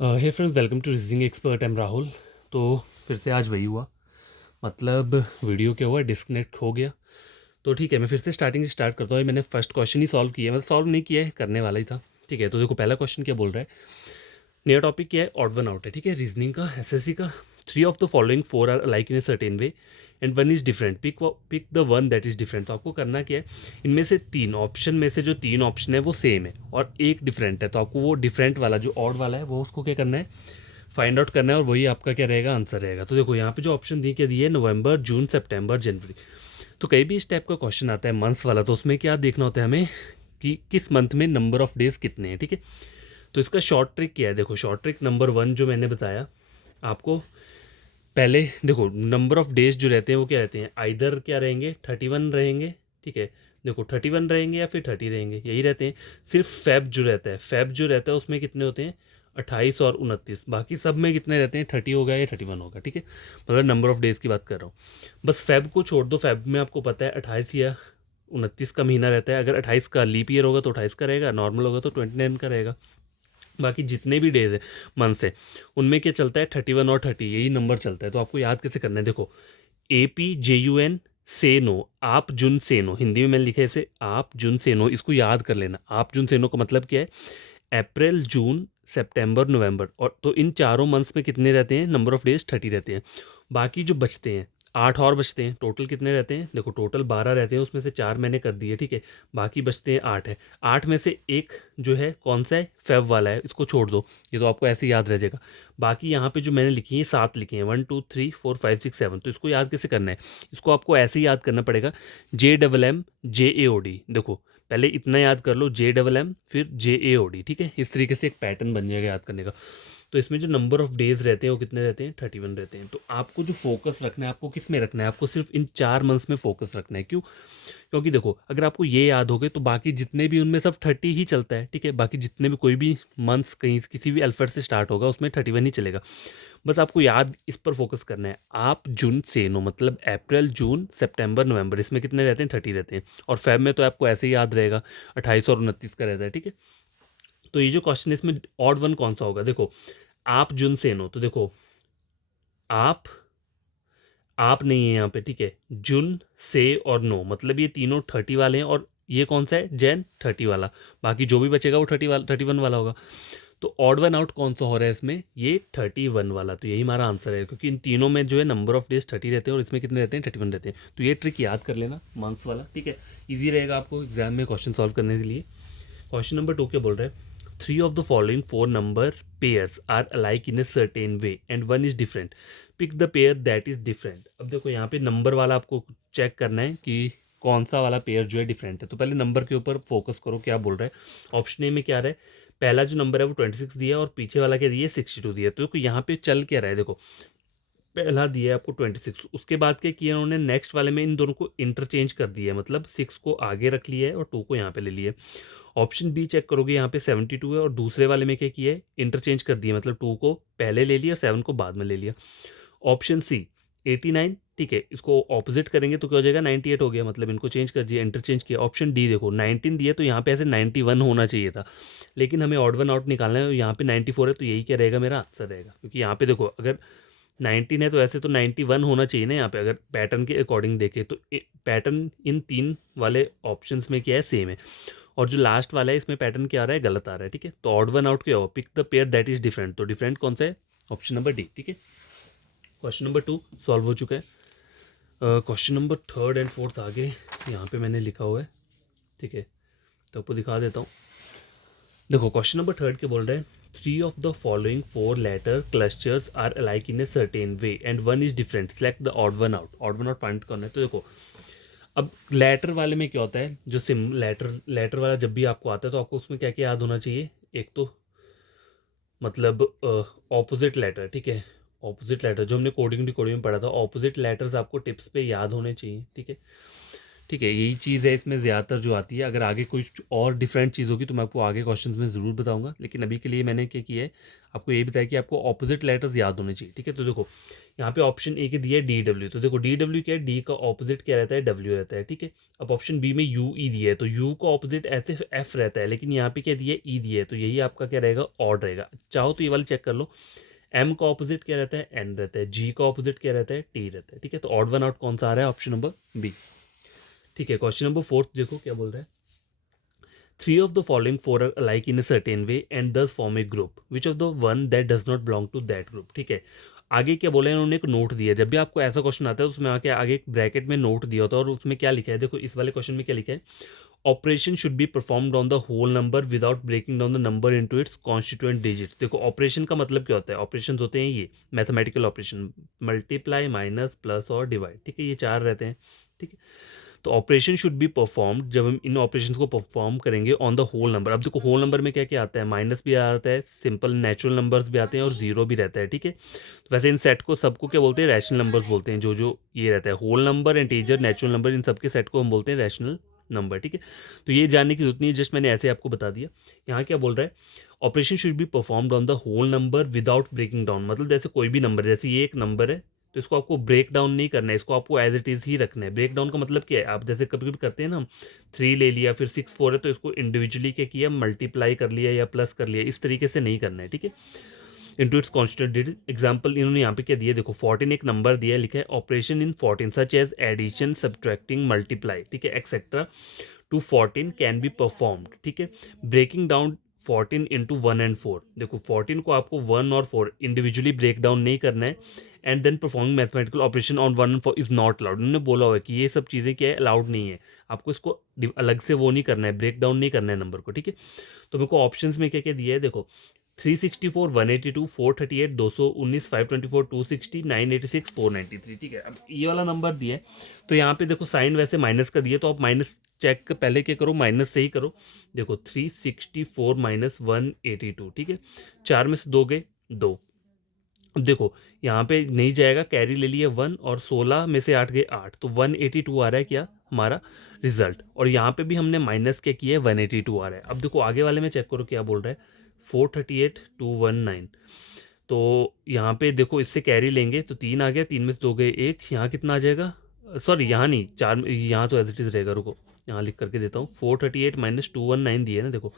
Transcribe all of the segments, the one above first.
Hey friends, welcome to reasoning expert. Am Rahul. तो फिर से आज वही हुआ, मतलब वीडियो क्या हुआ, डिस्कनेक्ट हो गया। तो ठीक है, मैं फिर से स्टार्टिंग से स्टार्ट करता हूँ। मैंने फर्स्ट क्वेश्चन ही सॉल्व किया है, मतलब सॉल्व नहीं किया है, करने वाला ही था। ठीक है, तो देखो पहला क्वेश्चन क्या बोल रहा है। नया टॉपिक क्या है, ऑड वन आउट है। ठीक है, रीजनिंग का, एसएससी का। Three of the following four are like in a certain way and one is different, pick the one that is different. तो आपको करना क्या है, इनमें से तीन ऑप्शन में से जो तीन ऑप्शन है वो सेम है और एक डिफरेंट है, तो आपको वो डिफरेंट वाला जो ऑड वाला है वो उसको क्या करना है, फाइंड आउट करना है, और वही आपका क्या रहेगा, आंसर रहेगा। तो देखो यहाँ पे जो ऑप्शन दी क्या दिए, नवंबर, जून, सितंबर, जनवरी। तो कहीं भी इस टाइप का क्वेश्चन आता है मंथ्स वाला, तो उसमें क्या देखना होता है हमें कि किस मंथ में नंबर ऑफ डेज कितने हैं। ठीक है, तो इसका शॉर्ट ट्रिक क्या है, देखो शॉर्ट ट्रिक नंबर वन जो मैंने बताया आपको, पहले देखो नंबर ऑफ डेज जो रहते हैं वो क्या रहते हैं, आइदर क्या रहेंगे, 31 रहेंगे। ठीक है, देखो 31 रहेंगे या फिर 30 रहेंगे, यही रहते हैं। सिर्फ फेब जो रहता है, फेब जो रहता है उसमें कितने होते हैं, 28 और 29। बाकी सब में कितने रहते हैं, 30 होगा या 31 होगा। ठीक है, मतलब नंबर ऑफ डेज की बात कर रहा हूँ। बस फेब को छोड़ दो, फेब में आपको पता है 28 या 29 का महीना रहता है। अगर 28 का लीप ईयर होगा तो 28 का रहेगा, नॉर्मल होगा तो 29 का रहेगा। बाकी जितने भी डेज है मंथ से, उनमें क्या चलता है, 31 और 30, यही नंबर चलता है। तो आपको याद कैसे करना है, देखो APJUN से नो, आप जुन से नो, हिंदी में मैंने लिखा है इसे आप जुन से नो, इसको याद कर लेना। आप जुन से नो का मतलब क्या है, अप्रैल, जून, सितंबर, नवंबर। और तो इन चारों मंथ्स में कितने रहते हैं, नंबर ऑफ डेज 30 रहते हैं। बाकी जो बचते हैं 8 और बचते हैं, टोटल कितने रहते हैं, देखो टोटल 12 रहते हैं, उसमें से 4 मैंने कर दिए। ठीक है, बाकी बचते हैं 8 है। 8 में से एक जो है कौन सा है, फेब वाला है, इसको छोड़ दो, ये तो आपको ऐसे ही याद रह जाएगा। बाकी यहाँ पे जो मैंने लिखी है 7 लिखे हैं, 1 2 3 4 5 6 7। तो इसको याद कैसे करना है, इसको आपको ऐसे ही याद करना पड़ेगा, JMMJAOD। देखो पहले इतना याद कर लो, JMM फिर JAOD। ठीक है, इस तरीके से एक पैटर्न बन जाएगा याद करने का। तो इसमें जो नंबर ऑफ डेज रहते हैं वो कितने रहते हैं, 31 रहते हैं। तो आपको जो फोकस रखना है, आपको किस में रखना है, आपको सिर्फ इन 4 मंथ्स में फोकस रखना है। क्यों, क्योंकि देखो अगर आपको ये याद हो गए तो बाकी जितने भी उनमें सब 30 ही चलता है। ठीक है, बाकी जितने भी कोई भी मंथ्स कहीं किसी भी अल्फाबेट से स्टार्ट होगा उसमें 31 ही चलेगा। बस आपको याद इस पर फोकस करना है। आप जून से नो, मतलब अप्रैल, जून, सितंबर, नवंबर, इसमें कितने रहते हैं, 30 रहते हैं। और फेब में तो आपको ऐसे ही याद रहेगा, 28 और 29 का रहता है। ठीक है, तो ये जो क्वेश्चन है इसमें ऑड वन कौन सा होगा, देखो आप जुन से नो, तो देखो आप आप नहीं है यहाँ पे। ठीक है, जुन से और नो, मतलब ये तीनों 30 वाले हैं, और ये कौन सा है, जैन, 30 वाला। बाकी जो भी बचेगा वो 31 वाला होगा। तो ऑड वन आउट कौन सा हो रहा है इसमें, ये 31 वाला। तो यही हमारा आंसर है, क्योंकि इन तीनों में जो है नंबर ऑफ डेज 30 रहते हैं और इसमें कितने रहते हैं, 31 रहते हैं। तो ये ट्रिक याद कर लेना, मार्क्स वाला। ठीक है, ईजी रहेगा आपको एग्जाम में क्वेश्चन सॉल्व करने के लिए। क्वेश्चन नंबर 2 क्या बोल रहा है, three of the following four number pairs are alike in a certain way and one is different, pick the pair that is different. अब देखो यहाँ पे नंबर वाला आपको चेक करना है कि कौन सा वाला पेयर जो है डिफरेंट है। तो पहले नंबर के ऊपर फोकस करो, क्या बोल रहा है। ऑप्शन ए में क्या रहा है, पहला जो नंबर है वो 26 दिया है और पीछे वाला क्या दिया है, 62 दिया है। तो देखो यहाँ पे चल क्या रहा है, देखो पहला दिया है आपको 26, उसके बाद क्या किया उन्होंने, नेक्स्ट वाले में इन दोनों को इंटरचेंज कर दिया है, मतलब 6 को आगे रख लिया है और 2 को यहाँ पे ले लिया है। ऑप्शन बी चेक करोगे, यहाँ पे 72 है और दूसरे वाले में क्या किया है, इंटरचेंज कर दिया, मतलब 2 को पहले ले लिया और 7 को बाद में ले लिया। ऑप्शन सी 89, ठीक है, इसको ऑपोजिट करेंगे तो क्या हो जाएगा, 98 हो गया, मतलब इनको चेंज कर दिया, इंटरचेंज किया। ऑप्शन डी देखो 19 दिया, तो यहाँ पे ऐसे 91 होना चाहिए था, लेकिन हमें ऑड वन आउट निकालना है, यहाँ पे 94 है, तो यही क्या रहेगा, मेरा आंसर रहेगा। क्योंकि यहाँ पे देखो अगर 19 है तो ऐसे तो 91 होना चाहिए ना, यहाँ पे अगर पैटर्न के अकॉर्डिंग देखें तो पैटर्न इन तीन वाले ऑप्शंस में क्या है, सेम है। और जो लास्ट वाला है इसमें पैटर्न क्या आ रहा है, गलत आ रहा है। ठीक है, तो ऑड वन आउट क्या होगा, pick the pair that is different. तो डिफरेंट कौन सा है, ऑप्शन नंबर डी। ठीक है, क्वेश्चन नंबर 2 सॉल्व हो चुका है। Question number third and fourth आगे यहाँ पे मैंने लिखा हुआ है। ठीक है, तो आपको दिखा देता हूँ। देखो क्वेश्चन नंबर थर्ड के बोल रहे हैं, three of the following four letter clusters are alike in a certain way and one is different, select the odd one out. Odd one out find करना है। तो देखो अब लेटर वाले में क्या होता है, जो सिम लेटर लेटर वाला जब भी आपको आता है तो आपको उसमें क्या क्या याद होना चाहिए, एक तो मतलब ऑपोजिट लेटर। ठीक है, ऑपोजिट लेटर जो हमने कोडिंग डिकोडिंग में पढ़ा था, ऑपोजिट लेटर्स आपको टिप्स पे याद होने चाहिए। ठीक है, ठीक है, यही चीज़ है इसमें ज़्यादातर जो आती है। अगर आगे कोई और डिफरेंट चीज़ होगी तो मैं आपको आगे क्वेश्चंस में ज़रूर बताऊंगा, लेकिन अभी के लिए मैंने क्या किया है, आपको ये बताया कि आपको ऑपोजिट लेटर्स याद होने चाहिए। ठीक है, तो देखो यहाँ पे ऑप्शन ए के दिया है डी डब्ल्यू, तो देखो डी डब्ल्यू क्या है, डी का ऑपोजिट क्या रहता है, डब्ल्यू रहता है। ठीक है, अब ऑप्शन बी में यू ई दिया है, तो यू का ऑपोजिट ऐसे एफ रहता है, लेकिन यहाँ पे क्या दिया है, ई दिया है, तो यही आपका क्या रहेगा, ऑड रहेगा। चाहो तो ये वाला चेक कर लो, एम का ऑपोजिट क्या रहता है, एन रहता है, जी का ऑपोजिट क्या रहता है, टी रहता है। ठीक है, तो ऑड वन आउट कौन सा आ रहा है, ऑप्शन नंबर बी। ठीक है, क्वेश्चन नंबर फोर्थ देखो क्या बोल रहा है, three of the following four are alike in a certain way and thus form a group, which of the one that does not belong to that group. ठीक है, आगे क्या बोला है उन्होंने, एक नोट दिया है। जब भी आपको ऐसा क्वेश्चन आता है उसमें आके आगे एक ब्रैकेट में नोट दिया होता है, और उसमें क्या लिखा है, देखो इस वाले क्वेश्चन में क्या लिखा है, operation should be performed on the whole number without breaking down the number into its constituent digits. देखो ऑपरेशन का मतलब क्या होता है, ऑपरेशन होते हैं ये mathematical operation, multiply, minus, plus और डिवाइड। ठीक है, ये चार रहते हैं। ठीक है, तो ऑपरेशन शुड बी परफॉर्म्ड, जब हम इन ऑपरेशन को परफॉर्म करेंगे ऑन द होल नंबर। अब देखो होल नंबर में क्या क्या आता है, माइनस भी आता है, सिंपल नेचुरल नंबर्स भी आते हैं और जीरो भी रहता है। ठीक है, तो वैसे इन सेट को सबको क्या बोलते हैं, रैशनल नंबर्स बोलते हैं। जो जो ये रहता है whole number, integer, natural number, इन सबके सेट को हम बोलते हैं रैशनल नंबर। ठीक है, तो ये जानने की जरूरत नहीं है, जस्ट मैंने ऐसे आपको बता दिया। यहाँ क्या बोल रहा है, operation should be performed on the whole number without breaking down, मतलब जैसे कोई भी नंबर, जैसे ये एक नंबर है तो इसको आपको ब्रेक डाउन नहीं करना है, इसको आपको एज इट इज़ ही रखना है। ब्रेक डाउन का मतलब क्या है, आप जैसे कभी कभी करते हैं ना, हम 3 ले लिया फिर 6 4 है तो इसको इंडिविजुअली क्या किया, मल्टीप्लाई कर लिया या प्लस कर लिया, इस तरीके से नहीं करना है। ठीक है, into its constant digit. Example इन्होंने यहाँ पे क्या दिया, देखो 14 एक नंबर दिया है, लिखा है operation in 14 such as addition, subtracting, multiply, ठीक है, etcetera to 14 can be performed. ठीक है, ब्रेकिंग डाउन 14 इंटू 1 एंड 4। देखो 14 को आपको 1 और 4 इंडिविजुअली ब्रेक डाउन नहीं करना है, and then performing mathematical operation on 1 and 4 is not allowed. उन्होंने बोला हुआ है कि ये सब चीज़ें क्या है, अलाउड नहीं है, आपको इसको अलग से वो नहीं करना है, ब्रेक डाउन नहीं करना है नंबर को। ठीक है, तो मेरे को ऑप्शंस में क्या क्या दिया है, देखो 364, 182, 438, 219, 524, 260, 986, 493। ठीक है, अब ये वाला नंबर दिया है, तो यहाँ पे देखो साइन वैसे माइनस का दिया, तो आप माइनस चेक पहले क्या करो, माइनस से ही करो। देखो 364 माइनस 182, ठीक है, चार में से दो गए, दो। अब देखो यहाँ पे नहीं जाएगा, कैरी ले लिया 1, और 16 में से 8 गए 8, तो 182 आ रहा है क्या हमारा रिजल्ट। और यहाँ पे भी हमने माइनस क्या किया है, 182 आ रहा है। अब देखो आगे वाले में चेक करो क्या बोल रहा है, 438 219, तो यहाँ पे देखो इससे कैरी लेंगे तो 3 आ गया, 3 में से 2 गए 1, यहाँ कितना आ जाएगा, सॉरी यहाँ नहीं, 4, यहाँ तो एज इट इज़ रहेगा, रुको यहाँ लिख करके देता हूँ, 438 माइनस 219 दिए ना, देखो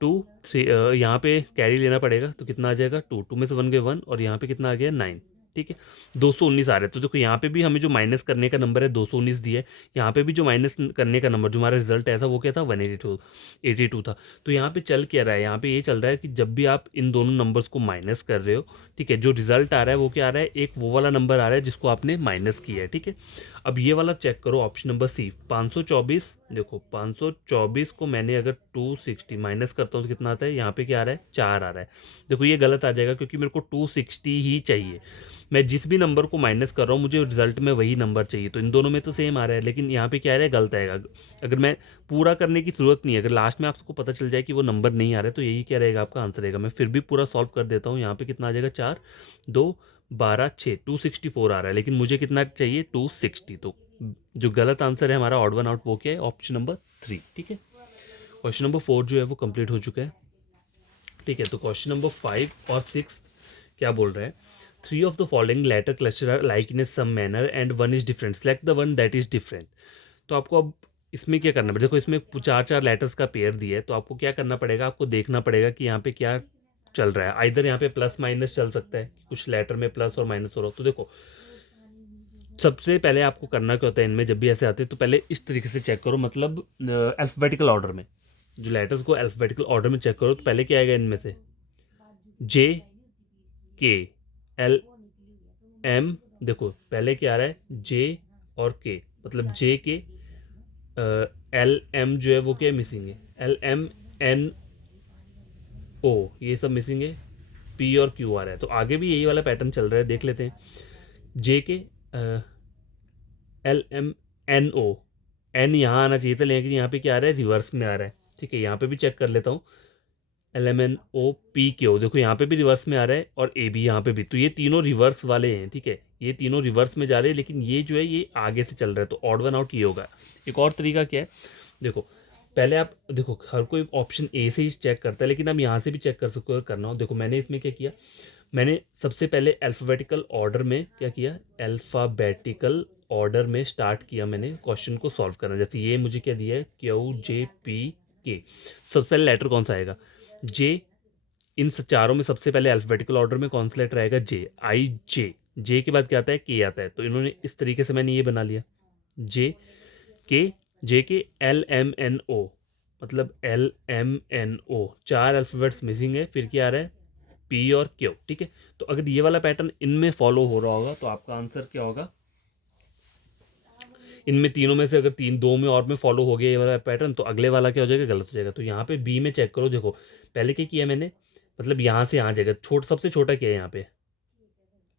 2 3, यहाँ पे कैरी लेना पड़ेगा तो कितना आ जाएगा, 2, 2 में से 1 गए 1, और यहाँ पे कितना आ गया 9। ठीक है, 219 आ रहा है, तो देखो यहाँ पे भी हमें जो माइनस करने का नंबर है 219 दिया है, यहाँ पे भी जो माइनस करने का नंबर जो हमारा रिजल्ट आया था वो क्या था, 182 था। तो यहाँ पे चल क्या रहा है, यहाँ पे ये चल रहा है कि जब भी आप इन दोनों नंबर्स को माइनस कर रहे हो, ठीक है, जो रिजल्ट आ रहा है वो क्या आ रहा है, एक वो वाला नंबर आ रहा है जिसको आपने माइनस किया है। ठीक है, अब ये वाला चेक करो, ऑप्शन नंबर सी 524, देखो 524 को मैंने अगर 260 माइनस करता हूँ तो कितना आता है, यहाँ पे क्या आ रहा है, 4 आ रहा है। देखो ये गलत आ जाएगा क्योंकि मेरे को 260 ही चाहिए, मैं जिस भी नंबर को माइनस कर रहा हूँ मुझे रिजल्ट में वही नंबर चाहिए, तो इन दोनों में तो सेम आ रहा है, लेकिन यहाँ पे क्या आ रहा है, गलत आएगा। अगर मैं पूरा करने की जरूरत नहीं है, अगर लास्ट में आपको पता चल जाए कि वो नंबर नहीं आ रहा है तो यही क्या रहेगा, आपका आंसर रहेगा। मैं फिर भी पूरा सॉल्व कर देता हूँ, यहाँ पे कितना आ जाएगा, 4 2 12 6, 264 आ रहा है, लेकिन मुझे कितना चाहिए, 260। तो जो गलत आंसर है हमारा ऑड वन आउट वो क्या है, ऑप्शन नंबर 3। ठीक है, क्वेश्चन नंबर 4 जो है वो कंप्लीट हो चुका है। ठीक है, तो क्वेश्चन नंबर 5 और 6 क्या बोल रहा है, three of the following letter cluster are like in a some manner and one is different, select the one that is different. तो आपको अब इसमें क्या करना पड़ेगा, देखो इसमें 4 4 लेटर्स का पेयर दिया है, तो आपको क्या करना पड़ेगा, आपको देखना पड़ेगा कि यहाँ पे क्या चल रहा है। आइदर यहाँ पे प्लस माइनस चल सकता है, कुछ लेटर में प्लस और माइनस हो रहा हो, तो देखो सबसे पहले आपको करना क्या होता है इनमें, जब भी ऐसे आते हैं तो पहले इस तरीके से चेक करो, मतलब अल्फ़ाबेटिकल ऑर्डर में, जो लेटर्स को अल्फ़ाबेटिकल ऑर्डर में चेक करो, तो पहले क्या आएगा इनमें से, जे के एल एम, देखो पहले क्या आ रहा है, जे और के, मतलब जे के, एल एम जो है वो क्या मिसिंग है, एल एम एन ओ ये सब मिसिंग है, पी और क्यू आ रहा है। तो आगे भी यही वाला पैटर्न चल रहा है, देख लेते हैं। J K L M N O, N यहाँ आना चाहिए था लेकिन यहाँ पे क्या आ रहा है, रिवर्स में आ रहा है। ठीक है, यहाँ पे भी चेक कर लेता हूँ, LMNOPQ, देखो यहाँ पे भी रिवर्स में आ रहा है और AB यहाँ पे भी, तो ये तीनों रिवर्स वाले हैं, ठीक है, ये तीनों रिवर्स में जा रहे हैं, लेकिन ये जो है ये आगे से चल रहा है, तो ऑड वन आउट ये होगा। एक और तरीका क्या है, देखो पहले आप देखो हर कोई ऑप्शन ए से ही चेक करता है, लेकिन आप यहाँ से भी चेक कर सकते हो करना हो। देखो मैंने इसमें क्या किया, मैंने सबसे पहले अल्फ़ाबेटिकल ऑर्डर में क्या किया, अल्फ़ाबेटिकल ऑर्डर में स्टार्ट किया मैंने क्वेश्चन को सॉल्व करना। जैसे ये मुझे क्या दिया है, QJPK, सबसे पहले लेटर कौन सा आएगा, जे। इन चारों में सबसे पहले अल्फ़ाबेटिकल ऑर्डर में कौन सा लेटर आएगा, जे। जे के बाद क्या आता है, के आता है, तो इन्होंने इस तरीके से मैंने ये बना लिया, जे के, LMNO, मतलब LMNO, चार अल्फ़ाबेट्स मिसिंग है, फिर क्या आ रहा है, P और Q, ठीक है। तो अगर ये वाला पैटर्न इनमें फॉलो हो रहा होगा तो आपका आंसर क्या होगा, इनमें तीनों में से अगर तीन दो में और में फॉलो हो गया ये वाला पैटर्न, तो अगले वाला क्या हो जाएगा, गलत हो जाएगा। तो यहाँ पे बी में चेक करो, देखो पहले क्या किया मैंने, मतलब यहाँ से यहाँ जाएगा, सबसे छोटा क्या है यहाँ पे,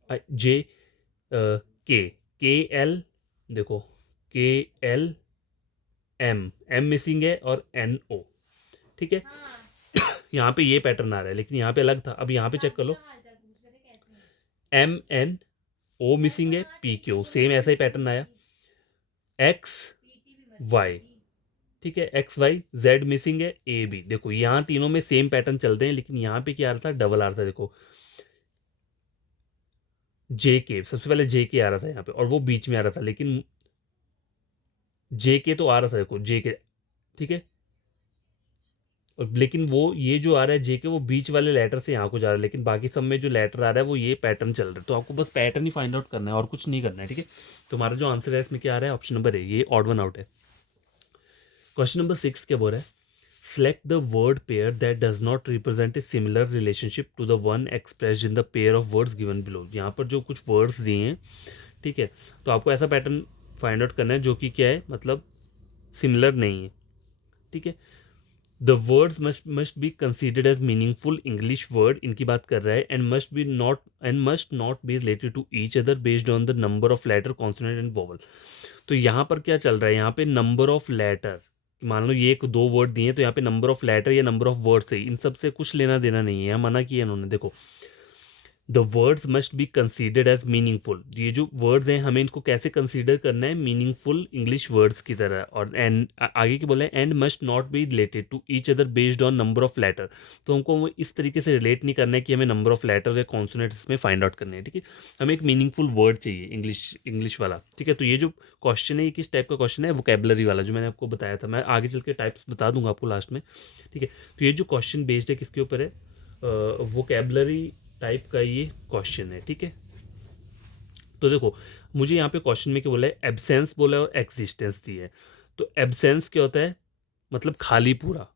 जे, के एल, देखो KLM मिसिंग है और NO, ठीक है। यहाँ पे ये पैटर्न आ रहा है, लेकिन यहाँ पे अलग था। अब यहाँ पे चेक कर लो, MNO मिसिंग है, PQ सेम ऐसा ही पैटर्न आया, XY, ठीक है, XYZ मिसिंग है, AB, देखो यहाँ तीनों में सेम पैटर्न चल रहे हैं, लेकिन यहाँ पे क्या आ रहा था, डबल आ रहा था, देखो JK, सबसे पहले JK आ रहा था यहाँ पे और वो बीच में आ रहा था, लेकिन JK तो आ रहा था, देखो JK, ठीक है, और लेकिन वो ये जो आ रहा है JK वो बीच वाले लेटर से यहाँ को जा रहा है, लेकिन बाकी सब में जो लेटर आ रहा है वो ये पैटर्न चल रहा है। तो आपको बस पैटर्न ही फाइंड आउट करना है और कुछ नहीं करना है, ठीक है। तो हमारा जो आंसर है इसमें क्या आ रहा है, ऑप्शन नंबर ए, ये ऑड वन आउट है। क्वेश्चन नंबर 6 क्या बोल रहा है, select the word pair that does not represent a similar relationship to the one expressed in the pair of words given below. यहाँ पर जो कुछ वर्ड्स दिए हैं, ठीक है, तो आपको ऐसा पैटर्न फाइंड आउट करना है जो कि क्या है, मतलब सिमिलर नहीं है, ठीक है। The words must be considered as meaningful English word, इनकी बात कर रहा है, and must not be related to each other based on the number of letter, consonant and vowel. तो यहाँ पर क्या चल रहा है, यहाँ पे नंबर ऑफ लेटर, मान लो ये एक दो वर्ड दिए तो यहाँ पे नंबर ऑफ लेटर या नंबर ऑफ वर्ड से, इन सब से कुछ लेना देना नहीं है, यहाँ मना किया इन्होंने। देखो the words must be considered as meaningful, ये जो वर्ड्स हैं हमें इनको कैसे कंसीडर करना है, मीनिंगफुल इंग्लिश वर्ड्स की तरह। और एंड आगे की बोला है, and must not be related to each other based on number of letter, तो हमको वो इस तरीके से रिलेट नहीं करना है कि हमें नंबर ऑफ लेटर या कॉन्सोनेंट्स में फाइंड आउट करने हैं, ठीक है। हमें एक मीनिंगफुल वर्ड चाहिए इंग्लिश वाला, ठीक है। तो ये जो क्वेश्चन है ये किस टाइप का क्वेश्चन है, वोकेबलरी वाला जो मैंने आपको बताया था, मैं आगे चल के टाइप्स बता दूंगा आपको लास्ट में, ठीक है। तो ये जो क्वेश्चन बेस्ड है किसके ऊपर है, वोकेबलरी टाइप का ये क्वेश्चन है, ठीक है। तो देखो मुझे यहाँ पे क्वेश्चन में क्या बोला है, एब्सेंस बोला है और एग्जिस्टेंस दी है। तो एब्सेंस क्या होता है, मतलब खाली पूरा,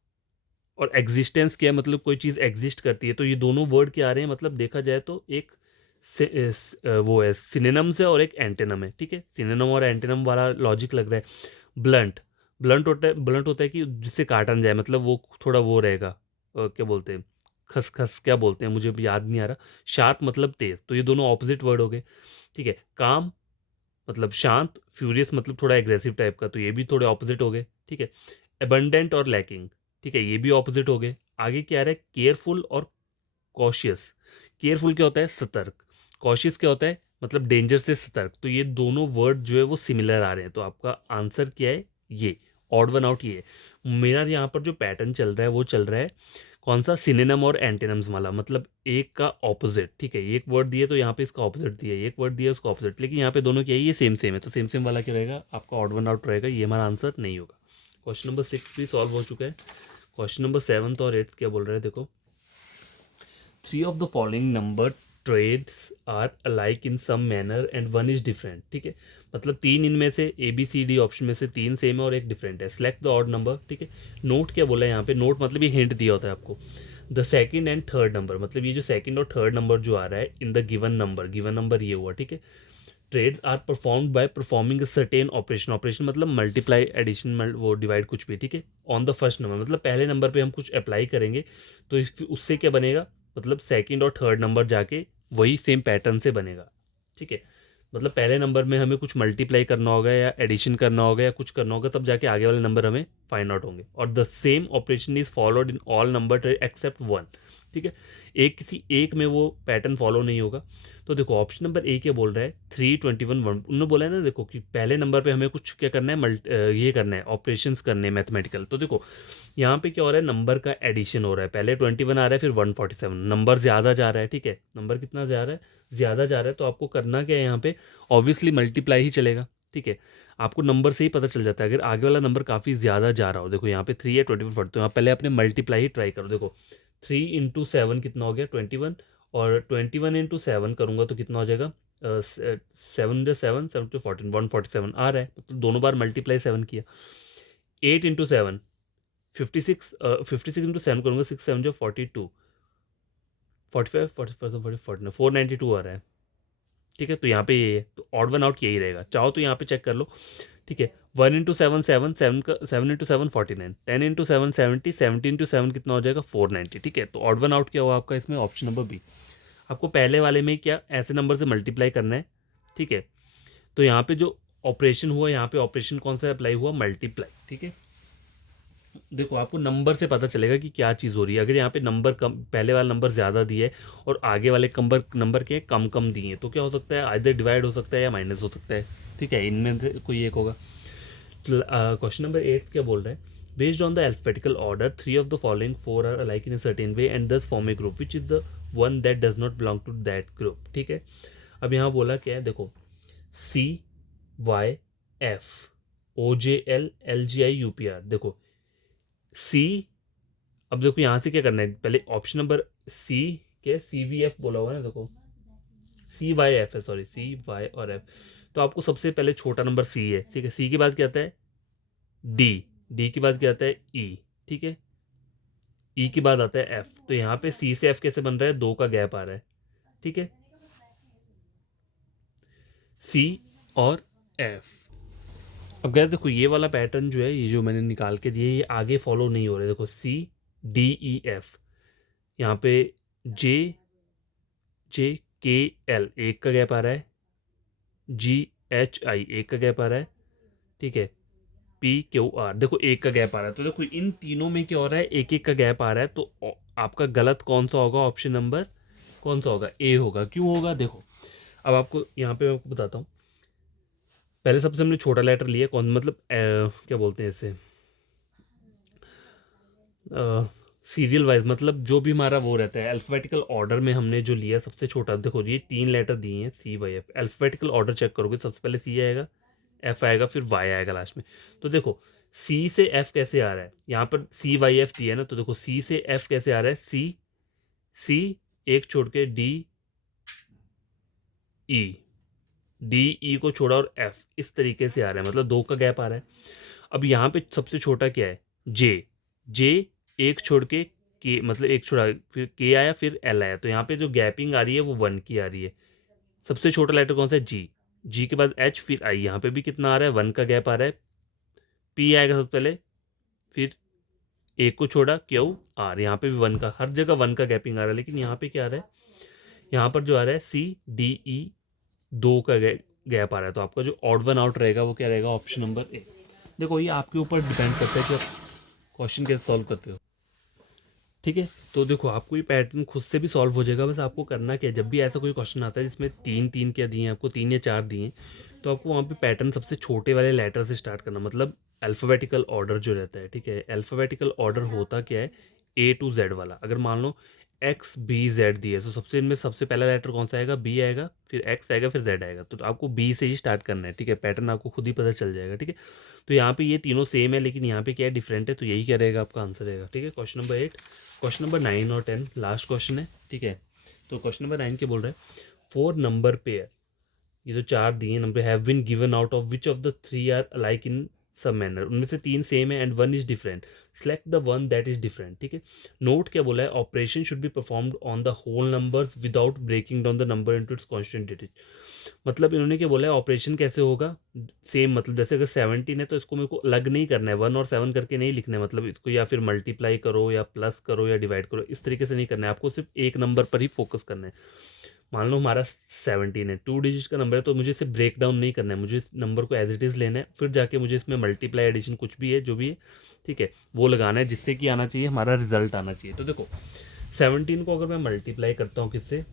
और एग्जिस्टेंस क्या है, मतलब कोई चीज़ एग्जिस्ट करती है। तो ये दोनों वर्ड क्या आ रहे हैं, मतलब देखा जाए तो एक वो है सिनोनिम्स है और एक एंटेनम है, ठीक है। सिनोनिम और एंटेनम वाला लॉजिक लग रहा है। ब्लंट, ब्लंट होता है कि जिससे काटा ना जाए, मतलब वो थोड़ा वो रहेगा, क्या बोलते हैं, खसखस क्या बोलते हैं, मुझे भी याद नहीं आ रहा। शार्प मतलब तेज, तो ये दोनों ऑपोजिट वर्ड हो गए, ठीक है। काम मतलब शांत, फ्यूरियस मतलब थोड़ा एग्रेसिव टाइप का, तो ये भी थोड़े ऑपोजिट हो गए, ठीक है। एबंडेंट और लैकिंग, ठीक है, ये भी ऑपोजिट हो गए। आगे क्या आ रहा है, केयरफुल और कॉशियस। केयरफुल क्या होता है, सतर्क, कॉशियस क्या होता है, मतलब डेंजर से सतर्क। तो ये दोनों वर्ड जो है वो सिमिलर आ रहे हैं, तो आपका आंसर क्या है, ये ऑड वन आउट। ये मेरा यहाँ पर जो पैटर्न चल रहा है वो चल रहा है कौन सा, सिनोनिम और एंटेनम्स वाला, मतलब एक का ऑपोजिट, ठीक है। एक वर्ड दिए तो यहाँ पे इसका ऑपोजिट दिया, एक वर्ड दिया उसका ऑपोजिट, लेकिन यहाँ पे दोनों क्या है, ये सेम सेम है, तो सेम सेम वाला क्या रहेगा, आपका ऑड वन आउट रहेगा, ये हमारा आंसर नहीं होगा। क्वेश्चन नंबर 6 भी सॉल्व हो चुका है। क्वेश्चन नंबर 7 और 8 क्या बोल रहे हैं, देखो, 3 of the following number traits are alike in some manner and one is different, ठीक है। मतलब तीन इनमें से ABCD ऑप्शन में से तीन सेम है और एक डिफरेंट है। सेलेक्ट द ऑड नंबर, ठीक है। नोट क्या बोला है यहाँ पे, नोट मतलब ये हिंट दिया होता है आपको। The second and third number, मतलब ये जो सेकंड और थर्ड नंबर जो आ रहा है इन द गिवन नंबर ये हुआ, ठीक है। Trades are performed by performing a certain operation, operation मतलब मल्टीप्लाई, एडिशन, वो डिवाइड कुछ भी, ठीक है। ऑन द फर्स्ट नंबर मतलब पहले नंबर पे हम कुछ अप्लाई करेंगे तो उससे क्या बनेगा, मतलब सेकंड और थर्ड नंबर जाके वही सेम पैटर्न से बनेगा, ठीक है। मतलब पहले नंबर में हमें कुछ मल्टीप्लाई करना होगा या एडिशन करना होगा या कुछ करना होगा, तब जाके आगे वाले नंबर हमें फाइंड आउट होंगे, और the same operation is followed in all number except 1, ठीक है। एक किसी एक में वो पैटर्न फॉलो नहीं होगा। तो देखो ऑप्शन नंबर ए क्या बोल रहा है, 321 1, उन्होंने बोला है ना देखो कि पहले नंबर पे हमें कुछ क्या करना है, ये करना है, ऑपरेशंस करने हैं मैथमेटिकल। तो देखो यहाँ पे क्या हो रहा है, नंबर का एडिशन हो रहा है, पहले 21 आ रहा है फिर 147, नंबर ज़्यादा जा रहा है, ठीक है, नंबर कितना जा रहा है, ज़्यादा जा रहा है, तो आपको करना क्या है यहाँ पे, ऑब्वियसली मल्टीप्लाई ही चलेगा, ठीक है। आपको नंबर से ही पता चल जाता है अगर आगे वाला नंबर काफ़ी ज़्यादा जा रहा हो। देखो यहाँ पे 3 है, 21 तो यहाँ पहले अपने मल्टीप्लाई ही ट्राई करो। देखो 3 × 7 कितना हो गया 21, और 21 × 7 करूँगा तो कितना हो जाएगा 7 7 14 147 आ रहा है, मतलब दोनों बार मल्टीप्लाई 7 किया। 8 × 7 56, 56 × 7 करूँगा 6 7 जो 42, 45 45 40 492 आ रहा है, ठीक है। तो यहाँ पे ये है, तो ऑड वन आउट यही रहेगा, चाहो तो यहाँ पे चेक कर लो, ठीक है। 1 × 7 7 7 का 7 × 7 49, 10 × 7 70, 17 × 7 कितना हो जाएगा 490, ठीक है। तो ऑड वन आउट क्या हुआ आपका इसमें, ऑप्शन नंबर बी। आपको पहले वाले में क्या ऐसे नंबर से मल्टीप्लाई करना है, ठीक है। तो यहाँ पे जो ऑपरेशन हुआ, यहाँ पे ऑपरेशन कौन सा अप्लाई हुआ, मल्टीप्लाई, ठीक है। देखो आपको नंबर से पता चलेगा कि क्या चीज़ हो रही है। अगर यहाँ पे नंबर कम, पहले वाला नंबर ज़्यादा दिए और आगे वाले नंबर के कम कम दिए, तो क्या हो सकता है, आइदर डिवाइड हो सकता है या माइनस हो सकता है, ठीक है, इनमें से कोई एक होगा। क्वेश्चन नंबर 8 क्या बोल रहा है, based on the alphabetical order 3 of the following 4 are alike in a certain way and thus form a group which is the one that does not belong to that group, ठीक है। अब यहाँ बोला क्या है, देखो CYF OJLLGIUPR, देखो सी, अब देखो यहाँ से क्या करना है, पहले ऑप्शन नंबर सी के CVF बोला हुआ है ना, देखो CYF है, सॉरी CY और F, तो आपको सबसे पहले छोटा नंबर सी है, ठीक है। सी के बाद क्या आता है डी, डी के बाद क्या आता है ई, ठीक है, ई के बाद आता है एफ। तो यहाँ पे सी से एफ कैसे बन रहा है, 2 का गैप आ रहा है, ठीक है, सी और एफ। अब क्या देखो ये वाला पैटर्न जो है, ये जो मैंने निकाल के दिए, ये आगे फॉलो नहीं हो रहे। देखो CDEF, यहाँ पे JJKL एक का गैप आ रहा है, GHI एक का गैप आ रहा है, ठीक है, PQR देखो एक का गैप आ रहा है। तो देखो इन तीनों में क्या हो रहा है, एक एक का गैप आ रहा है, तो आपका गलत कौन सा होगा, ऑप्शन नंबर कौन सा होगा, ए होगा। क्यों होगा, देखो अब आपको यहाँ पे मैं आपको बताता हूँ। पहले सबसे हमने छोटा लेटर लिया, कौन मतलब क्या बोलते हैं इसे, सीरियल वाइज, मतलब जो भी हमारा वो रहता है अल्फ़ाबेटिकल ऑर्डर में हमने जो लिया सबसे छोटा। देखो ये 3 लेटर दिए हैं CYF, अल्फ़ाबेटिकल ऑर्डर चेक करोगे सबसे पहले C आएगा, F आएगा, फिर Y आएगा लास्ट में। तो देखो C से F कैसे आ रहा है, यहाँ पर CYF दिया है ना, तो देखो C से F कैसे आ रहा है, C एक छोड़ के DE को छोड़ा और F इस तरीके से आ रहा है, मतलब 2 का गैप आ रहा है। अब यहाँ पे सबसे छोटा क्या है, J एक छोड़ के के, मतलब एक छोड़ा फिर के आया फिर एल आया, तो यहाँ पे जो गैपिंग आ रही है वो 1 की आ रही है। सबसे छोटा लेटर कौन सा है, जी के बाद H फिर I, यहाँ पे भी कितना आ रहा है 1 का गैप आ रहा है। P आएगा सबसे पहले, फिर एक को छोड़ा QR, यहाँ पे भी 1 का, हर जगह 1 का गैपिंग आ रहा है। लेकिन यहाँ पे क्या आ रहा है, यहाँ पर जो आ रहा है CDE 2 का गैप आ रहा है। तो आपका जो ऑड वन आउट रहेगा वो क्या रहेगा, ऑप्शन नंबर ए। देखो ये आपके ऊपर डिपेंड करता है कि आप क्वेश्चन कैसे सॉल्व करते हो, ठीक है। तो देखो आपको ये पैटर्न खुद से भी सॉल्व हो जाएगा, बस आपको करना क्या है, जब भी ऐसा कोई क्वेश्चन आता है जिसमें 3 3 क्या दिए हैं आपको, 3 या 4 दिए हैं, तो आपको वहाँ पे पैटर्न सबसे छोटे वाले लेटर से स्टार्ट करना, मतलब अल्फ़ाबेटिकल ऑर्डर जो रहता है, ठीक है। अल्फ़ाबेटिकल ऑर्डर होता क्या है, A to Z वाला। अगर मान लो XBZ दिए, तो सबसे इनमें सबसे पहला लेटर कौन सा आएगा, B आएगा, फिर X आएगा, फिर Z आएगा। तो आपको B से ही स्टार्ट करना है, ठीक है, पैटर्न आपको खुद ही पता चल जाएगा, ठीक है। तो यहाँ पे ये तीनों सेम है, लेकिन यहाँ पे क्या है, डिफरेंट है, तो यही क्या रहेगा आपका आंसर रहेगा, ठीक है। क्वेश्चन नंबर 8, क्वेश्चन नंबर 9 और 10 लास्ट क्वेश्चन है, ठीक है। तो क्वेश्चन नंबर 9 क्या बोल रहा है, 4 नंबर पेयर, ये जो 4 दिए number have been given out of which of the 3 are like in some manner, उनमें से 3 सेम है and 1 is different, select the one that is different, ठीक है। नोट क्या बोला है, operation should be performed on the whole numbers without breaking down the number into its constant digit. मतलब इन्होंने क्या बोला है, ऑपरेशन कैसे होगा, सेम, मतलब जैसे अगर 17 है तो इसको मेरे को अलग नहीं करना है, 1 और 7 करके नहीं लिखना है, मतलब इसको या फिर मल्टीप्लाई करो या प्लस करो या डिवाइड करो, इस तरीके से नहीं करना है, आपको सिर्फ एक नंबर पर ही फोकस करना है। मान लो हमारा 17 है, 2 डिजिट का नंबर है, तो मुझे इसे ब्रेक डाउन नहीं करना है, मुझे इस नंबर को एज इट इज़ लेना है, फिर जाके मुझे इसमें मल्टीप्लाई एडिशन कुछ भी है जो भी है, ठीक है, वो लगाना है, जिससे कि आना चाहिए हमारा रिजल्ट आना चाहिए। तो देखो 17 को अगर मैं मल्टीप्लाई करता हूँ किससे,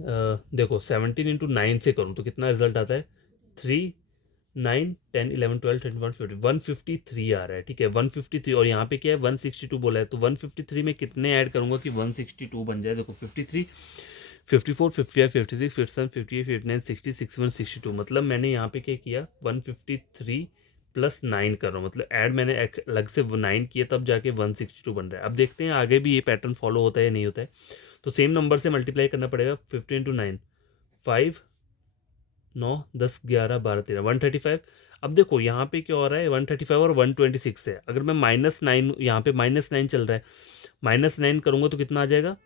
देखो 17 × 9 से करूँ तो कितना रिजल्ट आता है, 3, 9, 10, 11, 12, 13, 14, 153 आ रहा है, ठीक है, 153। और यहाँ पे क्या है 162 बोला है, तो 153 में कितने ऐड करूंगा कि 162 बन जाए, देखो 53, 54, 55, 56, 57, 58, 59, 60, 61, 62, मतलब मैंने यहाँ पे क्या किया 153 प्लस 9 कर रहा हूँ, मतलब ऐड मैंने अलग से 9 किया, तब जाके 162 बन रहा है। अब देखते हैं आगे भी ये पैटर्न फॉलो होता है या नहीं होता है। तो सेम नंबर से मल्टीप्लाई करना पड़ेगा, 15 × 9, 5, 9, 10, 11, 12, 13, 135। अब देखो यहाँ पे क्या हो रहा है, 135 और 126 है, अगर मैं -9, यहाँ पे -9 चल रहा है, -9 करूँगा तो कितना आ जाएगा,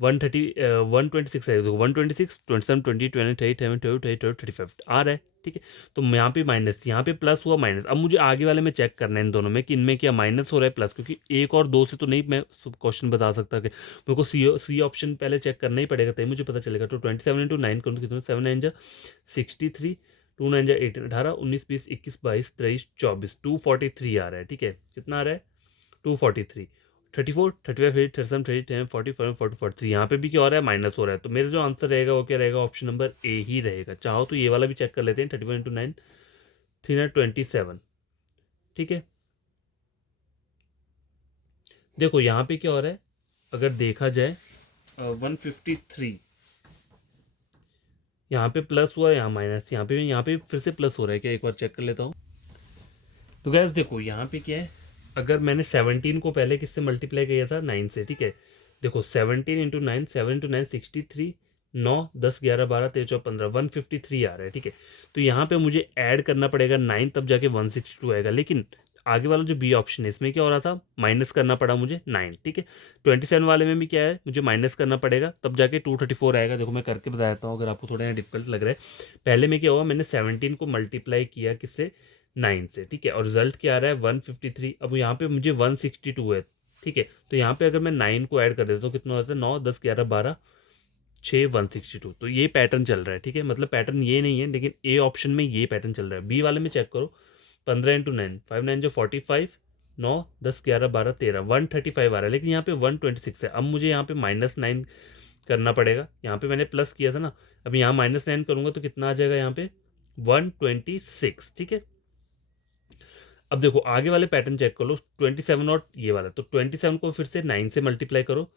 126 है, देखो 126, 27, 20, 20, 30, 30, 35 आ रहा है, ठीक है। तो यहाँ पे माइनस, यहाँ पे प्लस हुआ, माइनस। अब मुझे आगे वाले में चेक करना है इन दोनों में कि इनमें क्या माइनस हो रहा है प्लस, क्योंकि 1 और 2 से तो नहीं मैं क्वेश्चन बता सकता कि मेरे को सी ऑप्शन पहले चेक करना ही पड़ेगा, तभी मुझे पता चलेगा। तो 27 × 9 करूँ तो कितना, 7 9 जा 63, 2 9 जा 18, 18, 19, 20, 21, 22, 23, 24, 243 आ रहा है, ठीक है। कितना आ रहा है, 243, 34, 35, 37, 38, 10, 40, 40, 43, यहाँ पे भी क्या हो रहा है, माइनस हो रहा है। तो मेरा जो आंसर रहेगा वो क्या रहेगा, ऑप्शन नंबर ए ही रहेगा। चाहो तो ये वाला भी चेक कर लेते हैं, 31 × 9, 327, ठीक है। देखो यहाँ पे क्या हो रहा है, अगर देखा जाए 153, यहाँ पे प्लस हुआ, यहाँ माइनस, यहाँ पे फिर से प्लस हो रहा है क्या, एक बार चेक कर लेता हूँ। तो गैस देखो यहाँ पे क्या है, अगर मैंने 17 को पहले किससे मल्टीप्लाई किया था, 9 से, ठीक है। देखो 17 × 9, 7 × 9, 63, 9, 10, 11, 12, 13, 14, 15, 153 आ रहा है, ठीक है। तो यहाँ पे मुझे ऐड करना पड़ेगा 9, तब जाके 162 आएगा। लेकिन आगे वाला जो बी ऑप्शन है इसमें क्या हो रहा था, माइनस करना पड़ा मुझे 9, ठीक है। 27 वाले में भी क्या है, मुझे माइनस करना पड़ेगा, तब जाके 234 आएगा। देखो मैं करके बता देता हूँ, अगर आपको थोड़ा यहाँ डिफिकल्ट लग रहा है। पहले में क्या हुआ, मैंने 17 को मल्टीप्लाई किया किससे, 9 से, ठीक है, और रिजल्ट क्या आ रहा है 153। अब यहाँ पे मुझे 162 है, ठीक है। तो यहाँ पे अगर मैं 9 को ऐड कर देता हूँ कितना होता है, 9, 10, 11, 12, 6, 162। तो ये पैटर्न चल रहा है, ठीक है, मतलब पैटर्न ये नहीं है, लेकिन ए ऑप्शन में ये पैटर्न चल रहा है। बी वाले में चेक करो, 15 × 9, 5 9 जो 45, 9, 10, 11, 12, 13, 135 आ रहा है, लेकिन यहाँ पे 126 है। अब मुझे यहाँ पे -9 करना पड़ेगा, यहाँ पे मैंने प्लस किया था ना, अब यहाँ -9 करूँगा तो कितना आ जाएगा, यहाँ पे 126, ठीक है। अब देखो आगे वाले पैटर्न चेक कर लो, 27 और ये वाला, तो 27 को फिर से 9 से मल्टीप्लाई करो,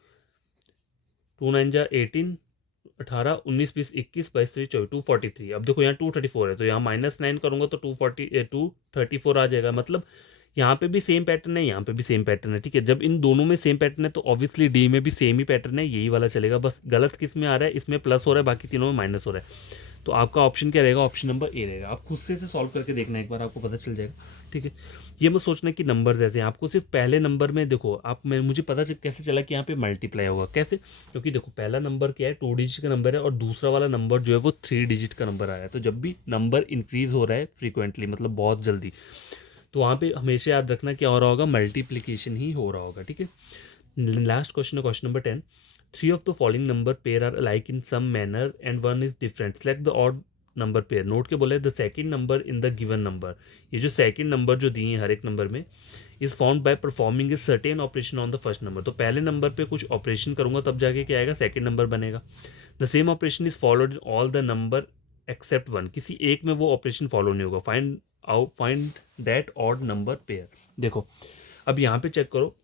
2 9 जा 18, 18, 19, 20, 21, 22, 23, 24, 243। अब देखो यहाँ 234 है, तो यहाँ -9 करूंगा तो 234 आ जाएगा। मतलब यहाँ पे भी सेम पैटर्न है, यहाँ पे भी सेम पैटर्न है, ठीक है। जब इन दोनों में सेम पैटर्न है तो ऑब्वियसली डी में भी सेम ही पैटर्न है, यही वाला चलेगा। बस गलत किस में आ रहा है, इसमें प्लस हो रहा है, बाकी तीनों में माइनस हो रहा है। तो आपका ऑप्शन क्या रहेगा, ऑप्शन नंबर ए रहेगा। आप खुद से इसे सॉल्व करके देखना, एक बार आपको पता चल जाएगा, ठीक है। ये मत सोचना कि नंबर ऐसे हैं, आपको सिर्फ पहले नंबर में देखो, आप मैं मुझे पता कैसे चला कि यहाँ पे मल्टीप्लाई होगा, कैसे, क्योंकि देखो पहला नंबर क्या है, 2 डिजिट का नंबर है, और दूसरा वाला नंबर जो है वो 3 डिजिट का नंबर आ रहा है। तो जब भी नंबर इंक्रीज हो रहा है फ्रीक्वेंटली, मतलब बहुत जल्दी, तो वहाँ पे हमेशा याद रखना क्या हो रहा होगा, मल्टीप्लीकेशन ही हो रहा होगा, ठीक है। लास्ट क्वेश्चन है, question number 10। 3 of the following number pair are alike in some manner and one is different. Select the odd number pair. Note के बोले the second number in the given number, ये जो second number जो दिए हैं हर एक number में, is found by performing a certain operation on the first number. तो पहले नंबर पे कुछ ऑपरेशन करूंगा तब जाके क्या आएगा, सेकंड नंबर बनेगा। The same operation is followed in all the number except one, किसी एक में वो ऑपरेशन फॉलो नहीं होगा। Find that odd number pair. देखो अब यहाँ पे चेक करो,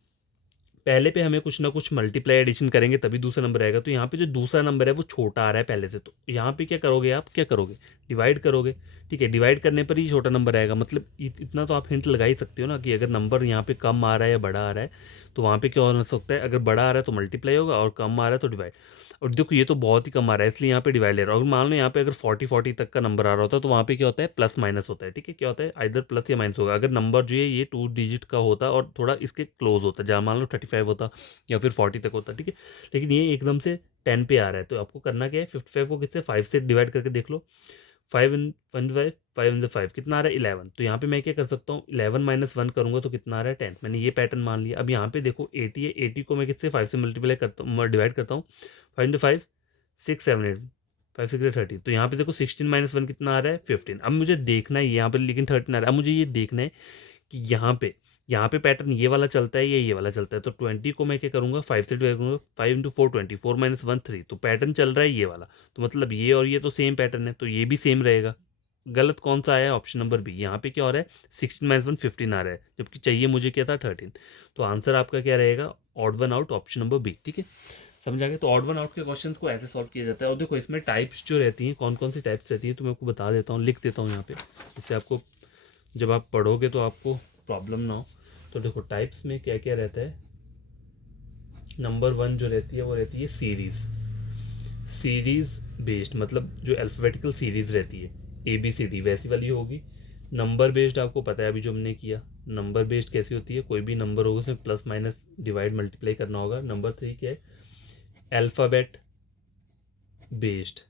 पहले पे हमें कुछ ना कुछ मल्टीप्लाई एडिशन करेंगे तभी दूसरा नंबर आएगा। तो यहाँ पे जो दूसरा नंबर है वो छोटा आ रहा है पहले से, तो यहाँ पे क्या करोगे, आप क्या करोगे, डिवाइड करोगे, ठीक है। डिवाइड करने पर ही छोटा नंबर आएगा, मतलब इतना तो आप हिंट लगा ही सकते हो ना कि अगर नंबर यहाँ पे कम आ रहा है या बड़ा आ रहा है, तो वहाँ पे क्या हो सकता है, अगर बड़ा आ रहा है तो मल्टीप्लाई होगा और कम आ रहा है तो डिवाइड। और देखो ये तो बहुत ही कम आ रहा है, इसलिए यहाँ पे डिवाइड ले रहा हूँ। और मान लो यहाँ पे अगर 40 तक का नंबर आ रहा होता है तो वहाँ पे क्या होता है, प्लस माइनस होता है, ठीक है। क्या होता है, आइदर प्लस या माइनस होगा। अगर नंबर जो है ये 2 डिजिट का होता और थोड़ा इसके क्लोज होता, जहाँ मान लो 35 होता या फिर 40 तक होता, ठीक है। लेकिन ये एकदम से 10 पे आ रहा है, तो आपको करना क्या है, 55 को किससे, 5 से डिवाइड करके देख लो। 5 कितना आ रहा है, 11। तो यहाँ पे मैं क्या कर सकता हूँ, 11 - 1 करूंगा तो कितना आ रहा है, 10। मैंने ये पैटर्न मान लिया। अब यहाँ पे देखो 80 है, 80 को मैं किससे, 5 से मल्टीप्लाई करता हूँ, डिवाइड करता हूँ, 5 × 5 6 7 8 5 6 30। तो यहाँ पे देखो 16 - 1 कितना आ रहा है 15। अब मुझे देखना है यहाँ पे लेकिन 13 आ रहा है। अब मुझे ये देखना है कि यहाँ पे पैटर्न ये वाला चलता है या ये वाला चलता है। तो 20 को मैं क्या करूँगा 5 से डिवाइड करूँगा, 5 × 4 20, 4 - 1 3। तो पैटर्न चल रहा है ये वाला, तो मतलब ये और ये तो सेम पैटर्न है, तो ये भी सेम रहेगा। गलत कौन सा आया है? Option number B. यहाँ पे क्या हो रहा है 16 - 1 15 आ रहा है, जबकि चाहिए मुझे क्या था 13। तो आंसर आपका क्या रहेगा? Odd one out, option number B. ठीक है, समझ आ गया। तो ऑड वन आउट के क्वेश्चंस को ऐसे सॉल्व किया जाता है। और देखो इसमें टाइप्स जो रहती हैं, कौन कौन सी टाइप्स रहती हैं, तो मैं आपको बता देता हूँ, लिख देता हूँ यहाँ पे, जिससे आपको जब आप पढ़ोगे तो आपको प्रॉब्लम ना हो। तो देखो टाइप्स में क्या क्या रहता है। नंबर 1 जो रहती है वो रहती है सीरीज़। सीरीज़ बेस्ड मतलब जो अल्फ़ाबेटिकल सीरीज़ रहती है ABCD वैसी वाली होगी। नंबर बेस्ड आपको पता है अभी जो हमने किया। नंबर बेस्ड कैसी होती है? कोई भी नंबर होगा उसमें प्लस माइनस डिवाइड मल्टीप्लाई करना होगा। नंबर 3 क्या है? अल्फ़ाबेट बेस्ड,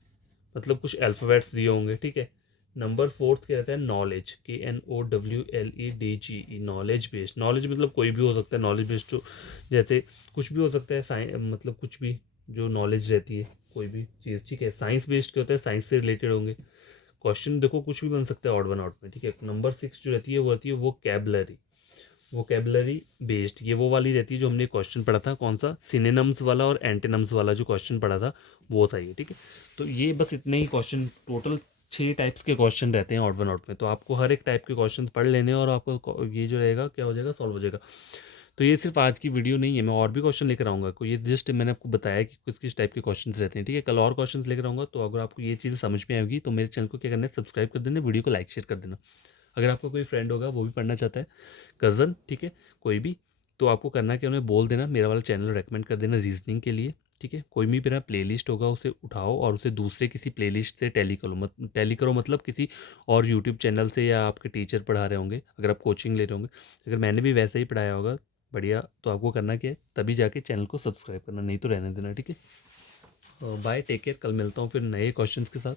मतलब कुछ अल्फ़ाबेट्स दिए होंगे। ठीक है। नंबर 4 क्या रहता है? Knowledge, KNOWLEDGE, knowledge based. Knowledge मतलब कोई भी हो सकता है नॉलेज बेस्ड, जो जैसे कुछ भी हो सकता है, मतलब कुछ भी जो नॉलेज रहती है कोई भी चीज़। ठीक है। साइंस बेस्ड क्या होता है? साइंस से रिलेटेड होंगे क्वेश्चन। देखो कुछ भी बन सकता है ऑड वन आउट में। ठीक है। नंबर 6 जो रहती है वो रहती है वोकैबलरी। वोकेबलरी बेस्ड, ये वो वाली रहती है जो हमने क्वेश्चन पढ़ा था, कौन सा? सिनोनिम्स वाला और एंटोनिम्स वाला जो क्वेश्चन पढ़ा था वो था ये। ठीक है। तो ये बस इतने ही क्वेश्चन, टोटल 6 टाइप्स के क्वेश्चन रहते हैं ऑड वन आउट में। तो आपको हर एक टाइप के क्वेश्चन पढ़ लेने और आपको ये जो रहेगा क्या हो जाएगा, सॉल्व हो जाएगा। तो ये सिर्फ आज की वीडियो नहीं है, मैं और भी क्वेश्चन लेकर आऊँगा। को ये जस्ट मैंने आपको बताया कि किस किस टाइप के क्वेश्चन रहते हैं। ठीक है। कल और क्वेश्चन लेकर आऊँगा। तो अगर आपको ये चीज़ समझ में आएगी तो मेरे चैनल को क्या करना है, सब्सक्राइब कर देना, वीडियो को लाइक शेयर कर देना। अगर आपका कोई फ्रेंड होगा वो भी पढ़ना चाहता है, कज़न, ठीक है, कोई भी, तो आपको करना क्या, उन्हें बोल देना मेरा वाला चैनल रेकमेंड कर देना रीजनिंग के लिए। ठीक है। कोई भी मेरा प्लेलिस्ट होगा उसे उठाओ और उसे दूसरे किसी प्लेलिस्ट से टैली करो, मतलब किसी और यूट्यूब चैनल से, या आपके टीचर पढ़ा रहे होंगे, अगर आप कोचिंग ले रहे होंगे, अगर मैंने भी वैसे ही पढ़ाया होगा बढ़िया, तो आपको करना क्या है, तभी जाके चैनल को सब्सक्राइब करना, नहीं तो रहने देना। ठीक है। Bye, take care. कल मिलता हूँ फिर नए क्वेश्चंस के साथ।